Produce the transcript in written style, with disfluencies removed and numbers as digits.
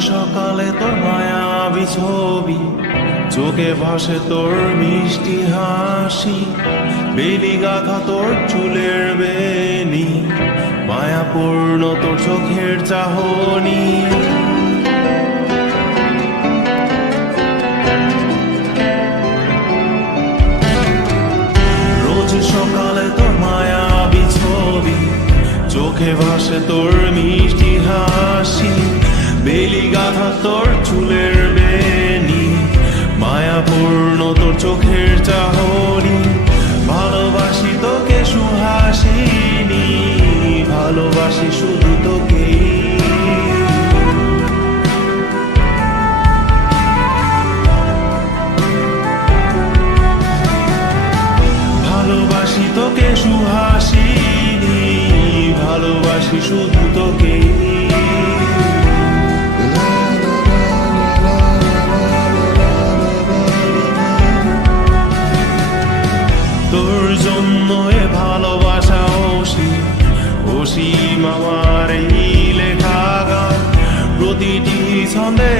সকালে তোর মায়াবী ছবি, চোখে ভাসে তোর মিষ্টি হাসি, বেলি গাথা তোর চুলের বেনি, মায়াপূর্ণ তোর চোখের চাহনি। রোজ সকালে তোর মায়াবী ছবি, চোখে ভাসে তোর মিষ্টি হাসি, বেলি গাথা তোর চুলের বেনি, মায়াপূর্ণ তোর চোখের চাহনি। ভালোবাসি তোকে সুহাসিনী, ভালোবাসি শুধু তোকে। ভালোবাসি তোকে সুহাসিনী, ভালোবাসি শুধু তোকে। তোর জন্য এ ভালোবাসা অসীম, অসীম আমার এই লেখা গান, প্রতিটি ছন্দে